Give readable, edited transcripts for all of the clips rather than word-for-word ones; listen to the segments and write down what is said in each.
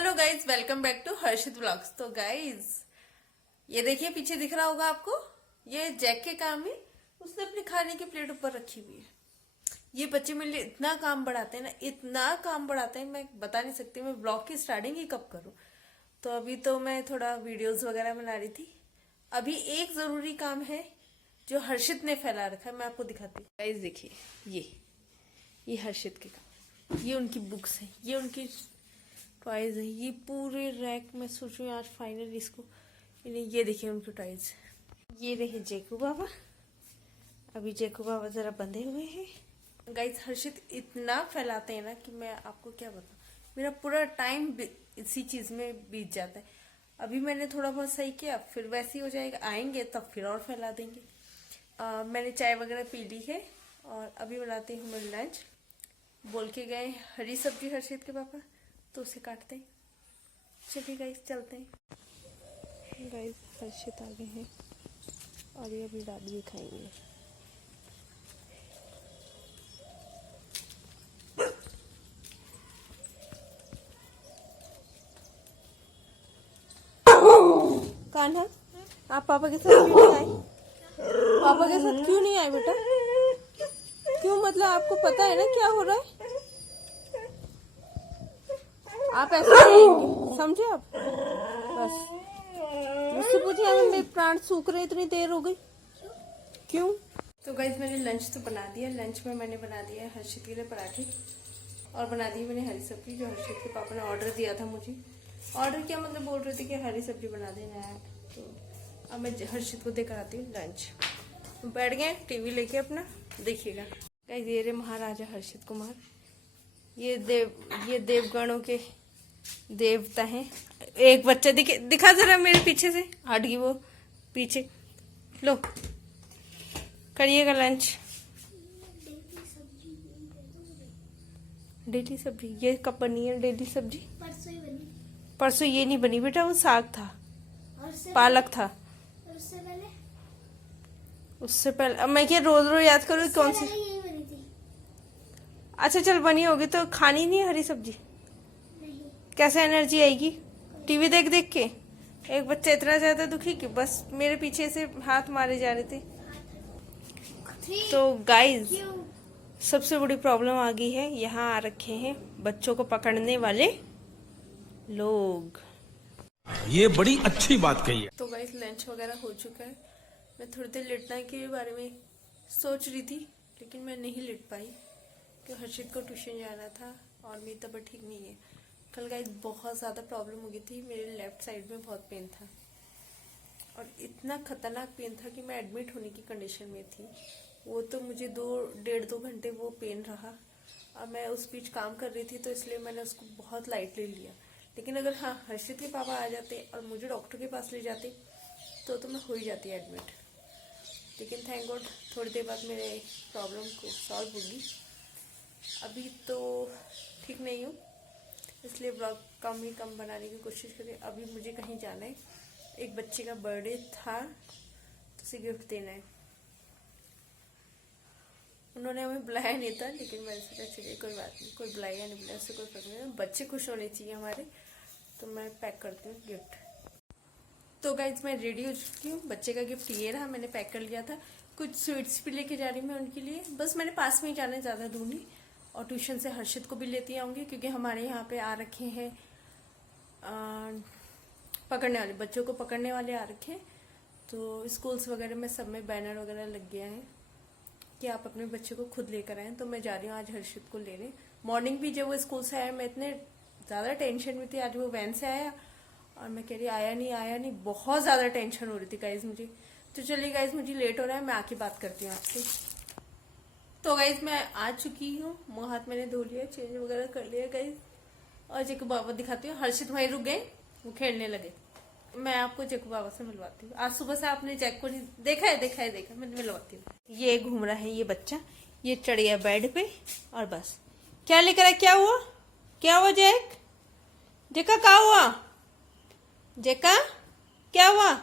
Hello guys, welcome back to Harshit vlogs. तो guys ये देखिए, पीछे दिख रहा होगा आपको, ये जैक के काम है। उसने अपनी खाने की प्लेट ऊपर रखी हुई है। ये बच्चे मेरे लिए इतना काम बढ़ाते हैं ना, इतना काम बढ़ाते हैं, मैं बता नहीं सकती। मैं ब्लॉग की स्टार्टिंग ही कब करूं। तो अभी तो मैं थोड़ा वीडियोस वगैरह बना रही थी। अभी एक जरूरी काम है जो हर्षित ने फैला रखा है, मैं आपको दिखाती हूँ। गाइज देखिए, ये हर्षित के काम, ये उनकी बुक्स है, ये उनकी टॉयज है, ये पूरे रैक में सोच रही हूँ आज फाइनल इसको इन्हें। ये देखिए उनके टॉयज, ये रहे जेकू बाबा। अभी जेकू बाबा जरा बंधे हुए हैं। गाइस हर्षित इतना फैलाते हैं ना कि मैं आपको क्या बताऊं, मेरा पूरा टाइम इसी चीज में बीत जाता है। अभी मैंने थोड़ा बहुत सही किया, फिर वैसे ही हो जाएगा, आएंगे तब फिर और फैला देंगे। मैंने चाय वगैरह पी ली है और अभी बनाती हूँ मैं लंच। बोल के गए हरी सब्जी हर्षित के पापा, तो उसे काटते हैं। चलिए गाइस चलते हैं। गाइस हर्षित आ गए हैं और ये अभी दादी भी खाएंगे। कान्हा, आप पापा के साथ क्यों नहीं आए? पापा के साथ क्यों नहीं आए बेटा? क्यों, मतलब आपको पता है ना क्या हो रहा है? आप ऐसे आएंगे, समझे आप? बस मुझसे पूछिए, मेरे प्राण सूख रहे, इतनी देर हो गई क्यों? तो गाइस मैंने लंच तो बना दिया। लंच में मैंने बना दिया है हर्षित के लिए पराठे और बना दी मैंने हरी सब्जी, जो हर्षित के पापा ने ऑर्डर दिया था मुझे। ऑर्डर किया मतलब बोल रहे थे कि हरी सब्जी बना देना है। तो अब मैं हर्षित को देकर आती हूँ लंच। बैठ गए टीवी लेके अपना, देखिएगा। गाइस ये रे महाराजा हर्षित कुमार, ये देवगणों के देवता हैं। एक बच्चा दिखा जरा मेरे पीछे से, हट गई वो पीछे। लो करिएगा लंच। डेली सब्जी ये कब बनी है? डेली सब्जी परसों ही बनी। परसों ये नहीं बनी बेटा, वो साग था, पालक था। उससे पहले अब मैं क्या रोज रोज याद करूँ कौन सी? बनी थी। अच्छा चल, बनी होगी तो खानी नहीं है हरी सब्जी? नहीं। कैसे एनर्जी आएगी टीवी देख देख के? एक बच्चा इतना ज्यादा दुखी कि बस मेरे पीछे से हाथ मारे जा रहे थे। तो गाइस सबसे बड़ी प्रॉब्लम आ गई है, यहाँ आ रखे हैं बच्चों को पकड़ने वाले लोग। ये बड़ी अच्छी बात कही है। तो गाइस लंच वगैरह हो चुका है। मैं थोड़ी देर लेटने के बारे में सोच रही थी, लेकिन मैं नहीं लेट पाई क्योंकि हर्षित को ट्यूशन जाना था और मेरी तबीयत ठीक नहीं है। कल गाइस बहुत ज़्यादा प्रॉब्लम हो गई थी, मेरे लेफ्ट साइड में बहुत पेन था और इतना खतरनाक पेन था कि मैं एडमिट होने की कंडीशन में थी। वो तो मुझे 2-1.5-2 घंटे वो पेन रहा। अब मैं उस बीच काम कर रही थी तो इसलिए मैंने उसको बहुत लाइटली लिया। लेकिन अगर हाँ हर्षित के पापा आ जाते और मुझे डॉक्टर के पास ले जाते तो मैं हो ही जाती एडमिट। लेकिन थैंक गॉड थोड़ी देर बाद मेरे प्रॉब्लम को सॉल्व होगी। अभी तो ठीक नहीं हूँ, इसलिए ब्लॉग कम ही कम बनाने की कोशिश करें। अभी मुझे कहीं जाना है, एक बच्चे का बर्थडे था तो उसे गिफ्ट देना है। उन्होंने हमें बुलाया नहीं था, लेकिन मैंने सोचा चलिए कोई बात नहीं, कोई बुलाया नहीं बुलाया उससे कोई फर्क नहीं, बच्चे खुश होने चाहिए हमारे। तो मैं पैक करती हूँ गिफ्ट। तो गाइज मैं रेडी हो चुकी हूँ, बच्चे का गिफ्ट ये रहा, मैंने पैक कर लिया था। कुछ स्वीट्स भी लेके जा रही हूँ मैं उनके लिए, बस मैंने पास में ही जाना है, ज़्यादा दूर नहीं। और ट्यूशन से हर्षित को भी लेती आऊँगी क्योंकि हमारे यहाँ पे आ रखे हैं पकड़ने वाले, बच्चों को पकड़ने वाले आ रखे हैं। तो स्कूल्स वगैरह में सब में बैनर वगैरह लग गया है कि आप अपने बच्चे को खुद लेकर आए। तो मैं जा रही हूँ आज हर्षित को लेने। मॉर्निंग भी जब वो स्कूल से आया मैं इतने ज़्यादा टेंशन में थी, आज वो वैन से आया और मैं कह रही आया नहीं, बहुत ज़्यादा टेंशन हो रही थी गाइज मुझे। तो चलिए गाइज मुझे लेट हो रहा है, मैं आके बात करती हूँ आपसे। तो गाइज मैं आ चुकी हूँ, मुँह हाथ मैंने धो लिया, चेंज वगैरह कर लिया गाइज। और जेकू बाबा दिखाती हूँ, हर्षित वहीं रुक गए, वो खेलने लगे। मैं आपको जेकू बाबा से मिलवाती हूँ। आज सुबह से आपने जैक को नहीं देखा है, मैं मिलवाती हूँ। ये घूम रहा है ये बच्चा, ये चढ़ गया बेड पे और बस क्या लेकर आया? क्या हुआ जैक? जेका क्या हुआ? जेका क्या हुआ?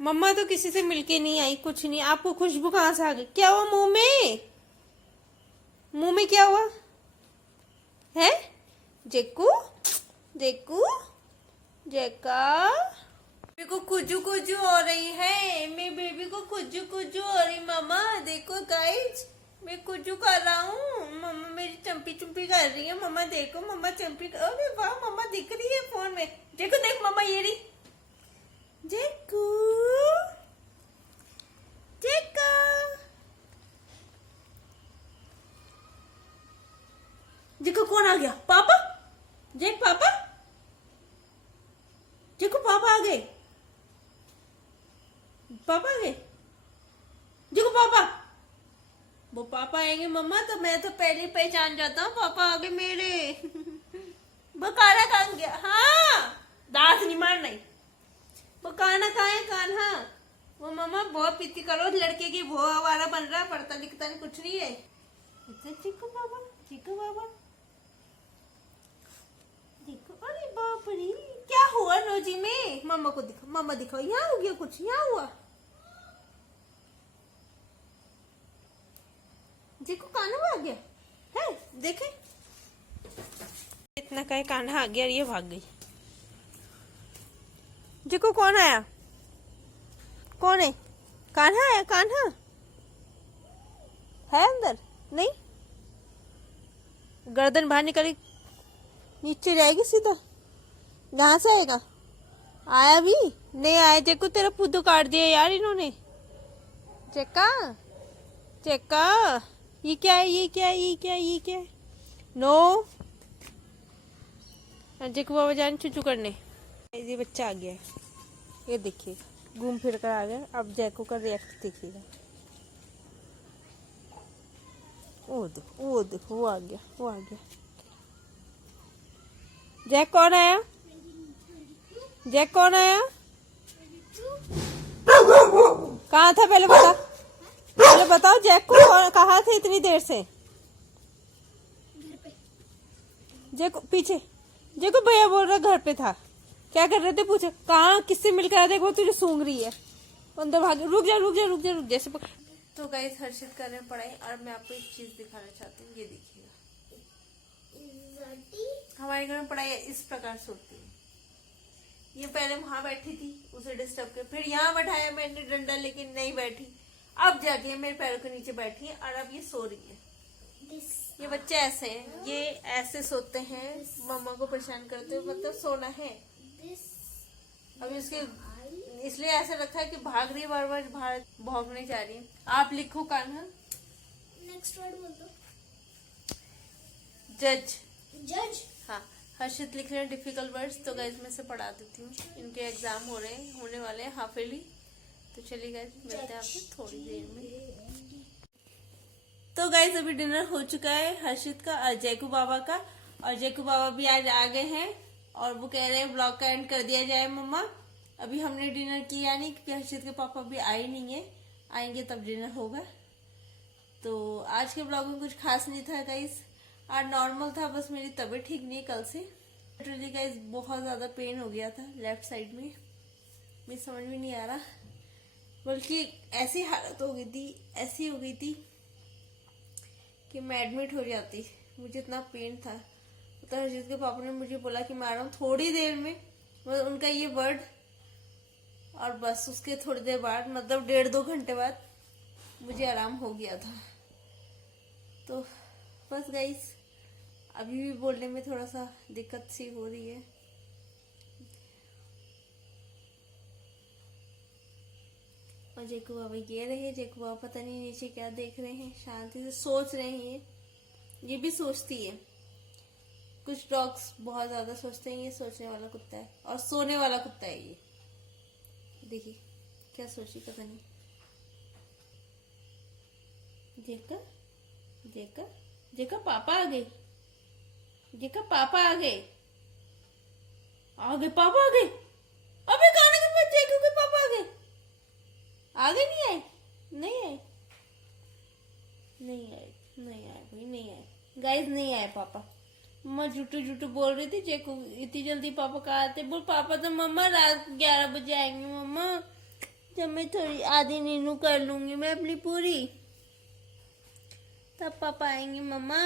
मम्मा तो किसी से मिलके नहीं आई, कुछ नहीं। आपको खुशबू कहाँ से आ गई? क्या हुआ मुंह में क्या हुआ है? जेकू जेकू जेका बेबी को कुजू कुजू हो रही है। मेरी बेबी को कुजू कुजू हो रही। मामा देखो गाइस, मैं कुजू कर रहा हूँ। मम्मा मेरी चंपी चुम्पी कर रही है। मम्मा देखो, मम्मा चंपी अरे वाह, मम्मा दिख रही है फोन में। देखो देख मम्मा, ये रही जेकू जेका। देखो कौन आ गया, पापा। जेक पापा, देखो पापा आ गए। पापा आ गए, देखो पापा। वो पापा आएंगे मम्मा तो मैं तो पहले ही पहचान जाता हूँ, पापा आ गए मेरे। वो काना कहाँ गया? हाँ, दांत नहीं मारना ही। वो काना कहाँ है? कान्हा वो मम्मा बहुत पीती करो, लड़के की वो आवारा बन रहा, पढ़ता लिखता नहीं कुछ नहीं है। चीकू बाबा, चीकू बाबा देखो। अरे बाप रे, क्या हुआ नोजी में? मम्मा को दिखा, मम्मा दिखाओ, यहाँ हो गया कुछ, यहाँ हुआ। देखो कान्हा आ गया है, देखे इतना कहे कान्हा आ गया, ये भाग गई। देखो कौन आया, कौन है? कान्हा आया। कान्हा है अंदर? नहीं, गर्दन बाहर निकली, नीचे जाएगी सीधा। कहाँ से आएगा? आया भी नहीं आया। जेको तेरा पुद्दू काट दिया यार इन्होंने। चेका चेका, ये क्या है? ये क्या है? ये क्या है? ये क्या है? नो, जेको बाबा जान चुचू करने। ये बच्चा आ गया है, ये देखिए घूम फिर कर आ गया। अब जैको का रिएक्ट देखिएगा। वो देखो, वो देखो, वो आ गया, वो आ गया। जैक कौन आया? जैक कौन आया? कहाँ था पहले बता, पहले बताओ। जैक को कहाँ थे इतनी देर से? जैको पीछे, जैको भैया बोल रहा घर पे था। क्या कर रहे थे? पूछो कहाँ, किससे मिलकर आया? देखो तुझे सूंघ रही है, अंदर भाग। रुक जा रुक जा रुक जा रुक जा। तो गाइस हर्षित कर रहे हैं पढ़ाई, और मैं आपको एक चीज दिखाना चाहती हूँ। ये देखिएगा, हमारे घर में पढ़ाई इस प्रकार से होती है। ये पहले वहां बैठी थी, उसे डिस्टर्ब कर, फिर यहाँ बैठाया मैंने डंडा, लेकिन नहीं बैठी। अब जाके मेरे पैरों के नीचे बैठी है, और अब ये सो रही है। ये बच्चे ऐसे हैं, ये ऐसे सोते हैं, मम्मा को परेशान करते हुए, मतलब सोना है। अभी उसके इसलिए ऐसा रखा है कि भाग रही है, बार बार बाहर भागने जा रही है। आप लिखो कान्हा। नेक्स्ट वर्ड बोल दो। जज। जज। हाँ, हर्षित लिख रहे हैं डिफिकल्ट वर्ड्स, तो गाइस मैं से पढ़ा देती हूँ। इनके एग्जाम हो रहे हैं, होने वाले हैं हाफ ईयरली। तो चलिए गाइस, मिलते हैं आपसे थोड़ी देर में। तो गाइस अभी डिनर हो चुका है हर्षित का और जैकू बाबा का, और जैकू बाबा भी आज आ गए हैं, और वो कह रहे हैं ब्लॉग का एंड कर दिया जाए मम्मा। अभी हमने डिनर किया नहीं, क्योंकि हर्षित के पापा भी आए नहीं है, आएंगे तब डिनर होगा। तो आज के ब्लॉग में कुछ खास नहीं था गाइस, आज नॉर्मल था, बस मेरी तबीयत ठीक नहीं है कल से। लिटरली गाइस बहुत ज्यादा पेन हो गया था लेफ्ट साइड में, मुझे समझ में नहीं आ रहा, बल्कि ऐसी हालत हो गई थी, ऐसी हो गई थी कि मैं एडमिट हो जाती, मुझे इतना पेन था। तो हर्षित के पापा ने मुझे बोला कि मैं आ रहा हूँ थोड़ी देर में, मतलब उनका ये वर्ड, और बस उसके थोड़ी देर बाद, मतलब 1.5-2 घंटे बाद मुझे आराम हो गया था। तो बस गाइस अभी भी बोलने में थोड़ा सा दिक्कत सी हो रही है। और जेकू बाबा ये रहे, जेकू बाबा पता नहीं नीचे क्या देख रहे हैं, शांति से सोच रहे हैं। ये भी सोचती है, कुछ डॉग्स बहुत ज्यादा सोचते हैं। ये सोचने वाला कुत्ता है और सोने वाला कुत्ता है ये। देखिए क्या सोची पता नहीं। जेका जेका जेका पापा आ गए, जेका पापा आ गए, आ गए पापा आ गए। अबे गाने के बाद जेकू के पापा आ गए, आगे नहीं आए, नहीं आए, नहीं आए, नहीं आए भाई, नहीं आए गाइस, नहीं आए पापा। मम्मा झूठू झूठू बोल रही थी जेकू इतनी जल्दी पापा कहाँ आते। बोल पापा तो मम्मा रात 11 बजे आएंगे मम्मा, जब मैं थोड़ी आधी नींद कर लूंगी मैं अपनी पूरी, तब पापा आएंगे मम्मा,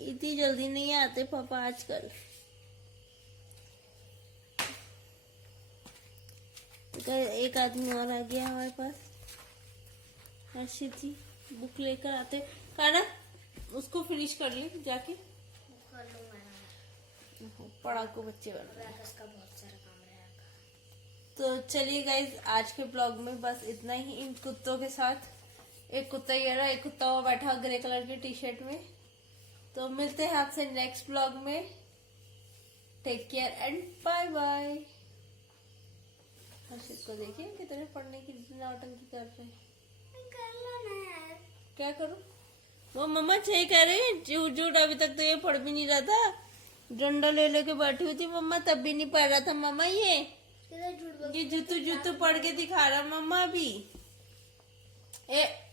इतनी जल्दी नहीं आते पापा आजकल। एक आदमी और आ गया हमारे पास। हर्षित जी बुक लेकर आते। काना उसको फिनिश कर ली जाके। कर लूंगा, पढ़ाकू बच्चे बन रहे हैं। का बहुत सारा काम रहेगा। तो चलिए गाइज, आज के ब्लॉग में बस इतना ही। इन कुत्तों के साथ एक कुत्ता ये रहा, एक कुत्ता वो बैठा ग्रे कलर की टी शर्ट में। तो मिलते हैं आपसे नेक्स्ट ब्लॉग में। Take care and bye bye. Harshit को देखिए कितने पढ़ने की नौटंकी कर रहे हैं। कर लो ना यार। क्या करूं? वो मम्मा सही कह रही है, झूठ झूठ अभी तक तो ये पढ़ भी नहीं रहा था। डंडा ले लेके बैठी हुई थी मम्मा, तब भी नहीं पढ़ रहा था मम्मा। किधर झूठ बोल- ये जुतू जुतू पढ़ के दिखा रहा मम्मा अभी। ए